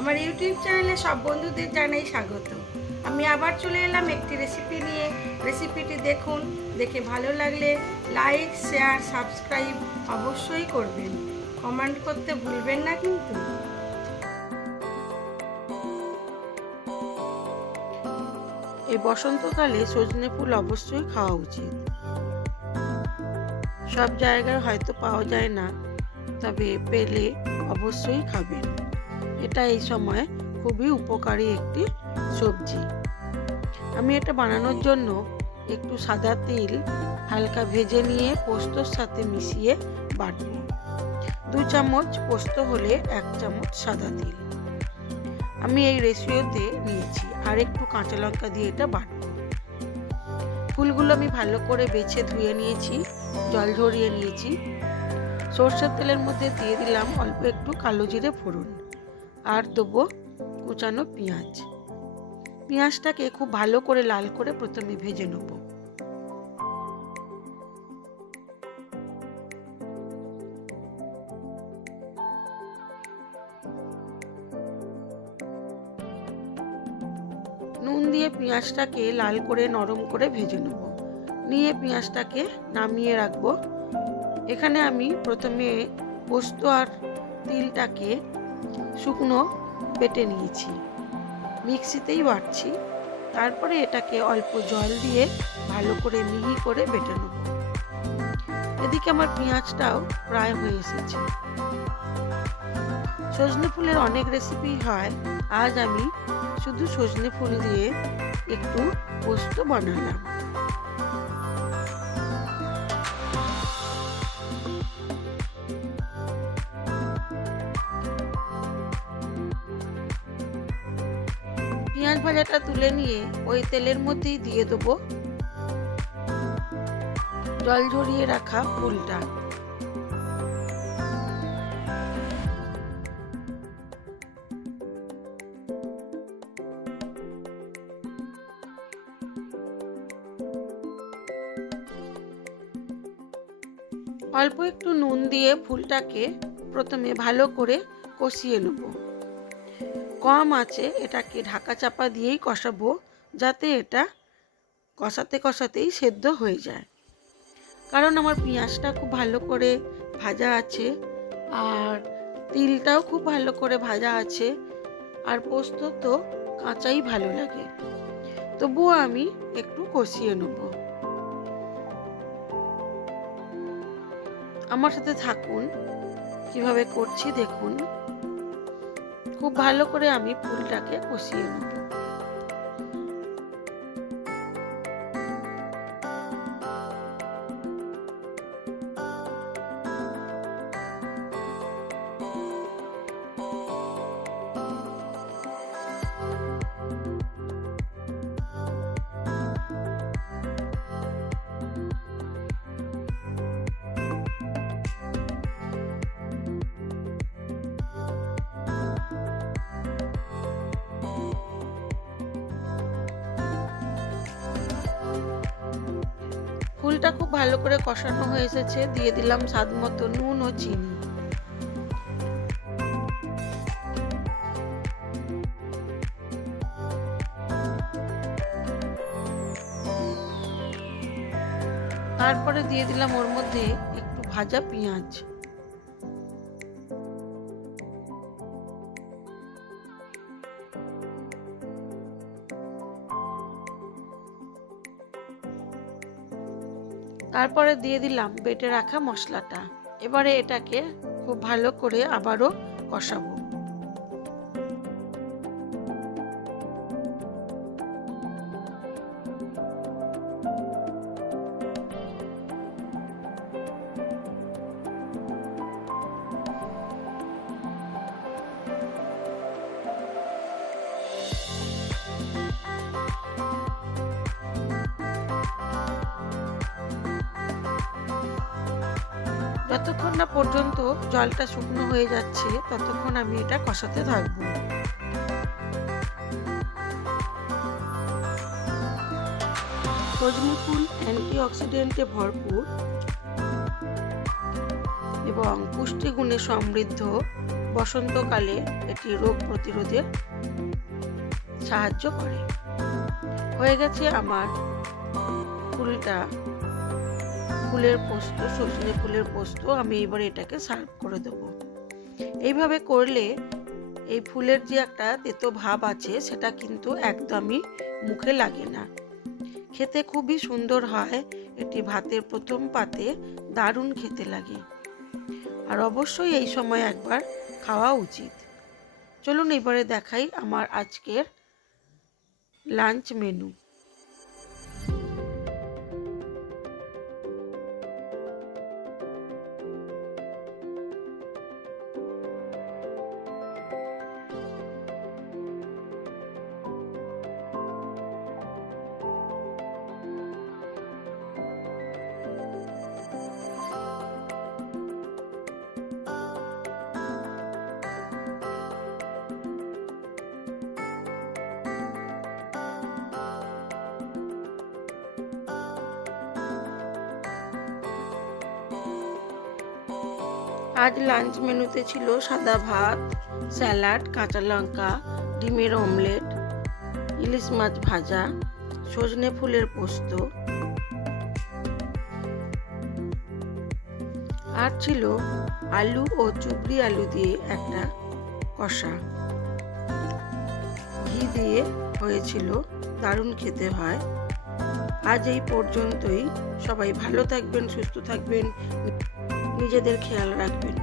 আমার ইউটিউব চ্যানেলে সব বন্ধুদের জানাই স্বাগত। আমি আবার চলে এলাম একটি রেসিপি নিয়ে। রেসিপিটি দেখুন, দেখে ভালো লাগলে লাইক, শেয়ার, সাবস্ক্রাইব অবশ্যই করবেন। কমেন্ট করতে ভুলবেন না কিন্তু। এই বসন্তকালে সজনে ফুল অবশ্যই খাওয়া উচিত। সব জায়গায় হয়তো পাওয়া যায় না, তবে পেলে অবশ্যই খাবেন। এটা এই সময় খুবই উপকারী একটি সবজি। আমি এটা বানানোর জন্য একটু সাদা তিল হালকা ভেজে নিয়ে পোস্তর সাথে মিশিয়ে বাটব। 2 চামচ পোস্ত হলে 1 চামচ সাদা তিল আমি এই রেশিওতে নিয়েছি, আর একটু কাঁচা লঙ্কা দিয়ে এটা বাটব। ফুলগুলো আমি ভালো করে বেছে ধুয়ে নিয়েছি, জল ঝরিয়ে নিয়েছি। সরষের তেলের মধ্যে দিয়ে দিলাম অল্প একটু কালো জিরে ফোড়ন, আর দেবো কুচানো পেঁয়াজ। পেঁয়াজটাকে খুব ভালো করে লাল করে প্রথমে ভেজে নেব। নুন দিয়ে পেঁয়াজটাকে লাল করে নরম করে ভেজে নেব। নিয়ে পেঁয়াজটাকে নামিয়ে রাখবো। এখানে আমি প্রথমে পোস্ত আর তিলটাকে শুকনো বেটে নিয়েছি, মিক্সিতেই বাটছি। তারপরে এটাকে অল্প জল দিয়ে ভালো করে মিহি করে বেটে নেব। এদিকে আমার পেঁয়াজটাও প্রায় হয়ে এসেছে। সজনে ফুলের অনেক রেসিপি হয়, আজ আমি শুধু সজনে ফুল দিয়ে একটু পোস্ত বানালাম। পেঁয়াজ ভাজাটা তুলে নিয়ে ওই তেলের মধ্যেই দিয়ে দেবো জল ঝরিয়ে রাখা ফুলটা। অল্প একটু নুন দিয়ে ফুলটাকে প্রথমে ভালো করে কষিয়ে নেব। কম আঁচে এটাকে ঢাকা চাপা দিয়েই কষাবো, যাতে এটা কষাতে কষাতেই সেদ্ধ হয়ে যায়। কারণ আমার পেঁয়াজটা খুব ভালো করে ভাজা আছে, আর তিলটাও খুব ভালো করে ভাজা আছে, আর পোস্ত তো কাঁচাই ভালো লাগে। তবুও আমি একটু কষিয়ে নেব। আমার সাথে থাকুন, কিভাবে করছি দেখুন। খুব ভালো করে আমি ফুলটাকে কষিয়ে নেব। ফুলটা খুব ভালো করে কষানো হয়ে এসেছে, দিয়ে দিলাম স্বাদ মতো নুন ও চিনি। তারপরে দিয়ে দিলাম ওর মধ্যে একটু ভাজা পেঁয়াজ। তারপরে দিয়ে দিলাম বেটে রাখা মশলাটা। এবারে এটাকে খুব ভালো করে আবারও কষাবো। যতক্ষণ না পর্যন্ত জলটা শুকনো হয়ে যাচ্ছে, ততক্ষণ আমি এটা কষাতে থাকবো। সজনে ফুল অ্যান্টিঅক্সিডেন্টে ভরপুর এবং পুষ্টিগুণে সমৃদ্ধ বসন্তকালে এটি রোগ প্রতিরোধে সাহায্য করে। হয়ে গেছে আমার ফুলের পোস্ত, সজনে ফুলের পোস্ত। আমি এবার এটাকে সার্ভ করে দেবো। এইভাবে করলে এই ফুলের যে একটা তেতো ভাব আছে সেটা কিন্তু একদমই মুখে লাগে না। খেতে খুবই সুন্দর হয়। এটি ভাতের প্রথম পাতে দারুণ খেতে লাগে। আর অবশ্যই এই সময় একবার খাওয়া উচিত। চলুন এবারে দেখাই আমার আজকের লাঞ্চ মেনু। আজ লাঞ্চ মেনুতে ছিল সাদা ভাত, স্যালাড, কাঁচা লঙ্কা, ডিমের অমলেট, ইলিশ মাছ ভাজা, সজনে ফুলের পোস্ত, আর ছিল আলু ও চুবড়ি আলু দিয়ে একটা কষা। ঘি দিয়ে হয়েছিল, দারুণ খেতে হয়। আজ এই পর্যন্তই। সবাই ভালো থাকবেন, সুস্থ থাকবেন, নিজেদের খেয়াল রাখবেন।